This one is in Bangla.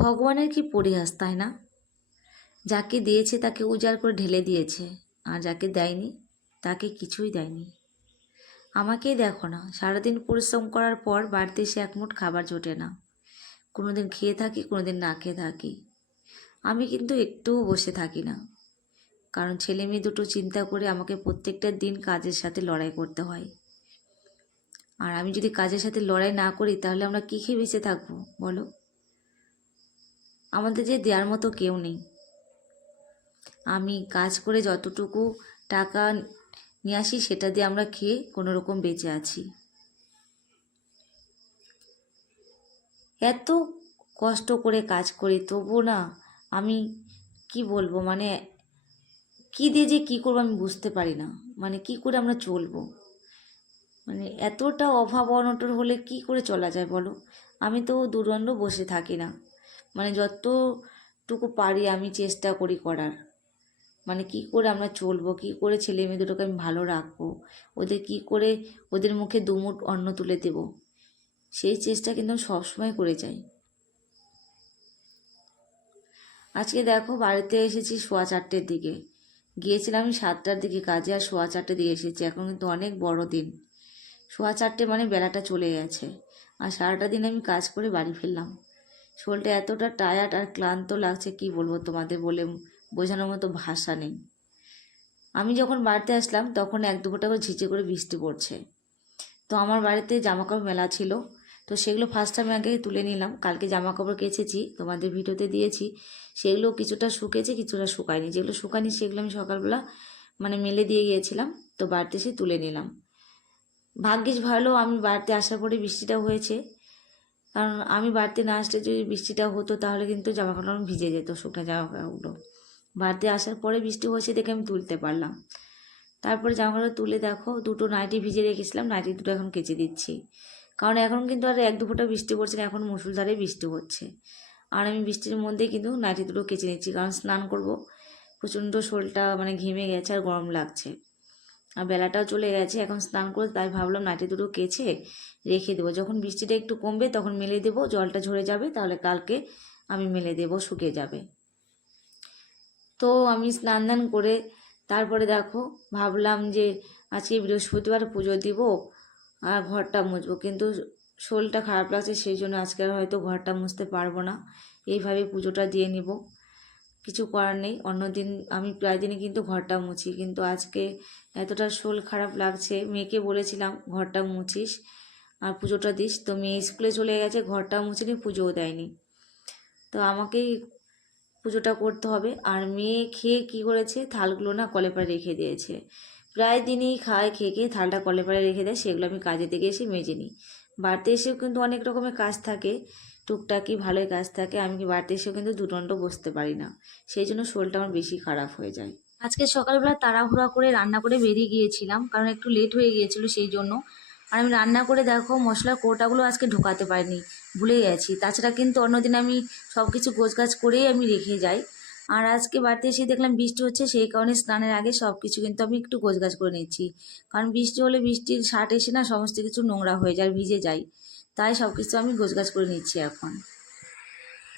ভগবানের কি পরিহাস, তাই না? যাকে দিয়েছে তাকে উজাড় করে ঢেলে দিয়েছে, আর যাকে দেয়নি তাকে কিছুই দেয়নি। আমাকেই দেখো না, সারাদিন পরিশ্রম করার পর বাড়িতে এসে এক মুঠ খাবার জোটে না। কোনোদিন খেয়ে থাকি, কোনোদিন না খেয়ে থাকি। আমি কিন্তু একটুও বসে থাকি না, কারণ ছেলে মেয়ে দুটো চিন্তা করে আমাকে প্রত্যেকটা দিন কাজের সাথে লড়াই করতে হয়। আর আমি যদি কাজের সাথে লড়াই না করি তাহলে আমরা কী খেয়ে বেঁচে থাকবো বলো? আমাদের যে দেওয়ার মতো কেউ নেই। আমি কাজ করে যতটুকু টাকা নিয়ে আসি সেটা দিয়ে আমরা খেয়ে কোনো রকম বেঁচে আছি। এত কষ্ট করে কাজ করি তবু না, আমি কি বলবো, মানে কী দিয়ে যে কী করবো আমি বুঝতে পারি না। মানে কি করে আমরা চলবো? মানে এতটা অভাব অনটন হলে কি করে চলা যায় বলো? আমি তো দুদণ্ড বসে থাকি না, মানে যতটুকু পারি আমি চেষ্টা করি করার। মানে কি করে আমরা চলবো, কি করে ছেলে মেয়ে দুটোকে আমি ভালো রাখবো, ওদের কি করে ওদের মুখে দুমুঠ অন্ন তুলে দেব, সেই চেষ্টা কিন্তু আমি সবসময় করে যাই। আজকে দেখো বাড়িতে এসেছি 4:15 দিকে, গিয়েছিলাম আমি 7টার দিকে কাজে, আর 4:15 দিয়ে এসেছি। এখন কিন্তু অনেক বড় দিন, 4:15 মানে বেলাটা চলে গেছে, আর সারাটা দিন আমি কাজ করে বাড়ি ফিরলাম। শরীরটা এতটা টায়ার্ড আর ক্লান্ত লাগছে, কি বলবো তোমাদের, বলে বোঝানোর মতো ভাষা নেই। আমি যখন বাড়িতে আসলাম তখন 1-2 করে ঝিঁঝে করে বৃষ্টি পড়ছে। তো আমার বাড়িতে জামাকাপড় মেলা ছিল, তো সেগুলো ফার্স্ট আমি আগে তুলে নিলাম। কালকে জামাকাপড় কেচেছি, তোমাদের ভিডিওতে দিয়েছি। সেগুলো কিছুটা শুকেছে, কিছুটা শুকায়নি। যেগুলো শুকায়নি সেগুলো আমি সকালবেলা মানে মেলে দিয়ে গিয়েছিলাম, তো বাড়িতে এসে তুলে নিলাম। ভাগ্যিস ভালো আমি বাড়িতে আসার পরে বৃষ্টিটা হয়েছে, কারণ আমি বাড়িতে না আসলে যদি বৃষ্টিটা হতো তাহলে কিন্তু জামাকাপড় ভিজে যেত, শুকনো জামাকাপড়গুলো। বাড়িতে আসার পরে বৃষ্টি হয়েছে দেখে আমি তুলতে পারলাম। তারপরে জামাকাপড় তুলে দেখো 2টো নাইটি ভিজে রেখেছিলাম, নাইটি দুটো এখন কেচে দিচ্ছি। কারণ এখন কিন্তু আর 1-2 ফোঁটা বৃষ্টি পড়ছে না, এখন মুষলধারে বৃষ্টি হচ্ছে। আর আমি বৃষ্টির মধ্যেই কিন্তু নাইটি দুটো কেচে নিচ্ছি, কারণ স্নান করব। প্রচণ্ড শরীরটা মানে ঘেমে গেছে আর গরম লাগছে, আর বেলাটাও চলে গেছে এখন স্নান করে, তাই ভাবলাম নাইটি দুটো কেচে রেখে দেবো। যখন বৃষ্টিটা একটু কমবে তখন মেলে দেবো, জলটা ঝরে যাবে, তাহলে কালকে আমি মেলে দেবো, শুকিয়ে যাবে। তো আমি স্নান দান করে তারপরে দেখো ভাবলাম যে আজকে বৃহস্পতিবার পুজো দিব আর ঘরটা মুছবো, কিন্তু শরীরটা খারাপ লাগছে, সেই জন্য আজকে আর হয়তো ঘরটা মুছতে পারবো না। এইভাবে পুজোটা দিয়ে নিব, কিছু করার নেই। অন্যদিন আমি প্রায় দিনই কিন্তু ঘরটা মুছি, কিন্তু আজকে এতটা শরীর খারাপ লাগছে। মেয়েকে বলেছিলাম ঘরটা মুছিস আর পুজোটা দিস, তো মেয়ে স্কুলে চলে গেছে, ঘরটা মুছিনি, পুজোও দেয়নি। তো আমাকেই পুজোটা করতে হবে। আর মেয়ে খেয়ে কি করেছে, থালগুলো না কলে পাড়ে রেখে দিয়েছে। প্রায় দিনই খায়, খেয়ে খেয়ে থালটা কলে পাড়ে রেখে দেয়, সেগুলো আমি কাজে থেকে এসে মেজে নিই। বাড়িতে এসেও কিন্তু অনেক রকমের কাজ থাকে, টুকটাকি ভালোই কাজ থাকে। আমি কি বাড়িতে এসেও কিন্তু দুদণ্ড বসতে পারি না, সেই জন্য শরীরটা আমার বেশি খারাপ হয়ে যায়। আজকে সকালবেলা তাড়াহুড়া করে রান্না করে বেরিয়ে গিয়েছিলাম, কারণ একটু লেট হয়ে গিয়েছিল সেই জন্য। আর আমি রান্না করে দেখো মশলার কৌটাগুলো আজকে ঢোকাতে পারিনি, ভুলে গেছি। তাছাড়া কিন্তু অন্যদিন আমি সব কিছু গোছগাছ করেই আমি রেখে যাই। আর আজকে বাড়িতে এসে দেখলাম বৃষ্টি হচ্ছে, সেই কারণে স্নানের আগে সব কিছু কিন্তু আমি একটু গোছগাছ করে নিচ্ছি। কারণ বৃষ্টি হলে বৃষ্টির সাট এসে না সমস্ত কিছু নোংরা হয়ে যায়, ভিজে যায়, তাই সব কিছু আমি গোছগাছ করে নিচ্ছি এখন।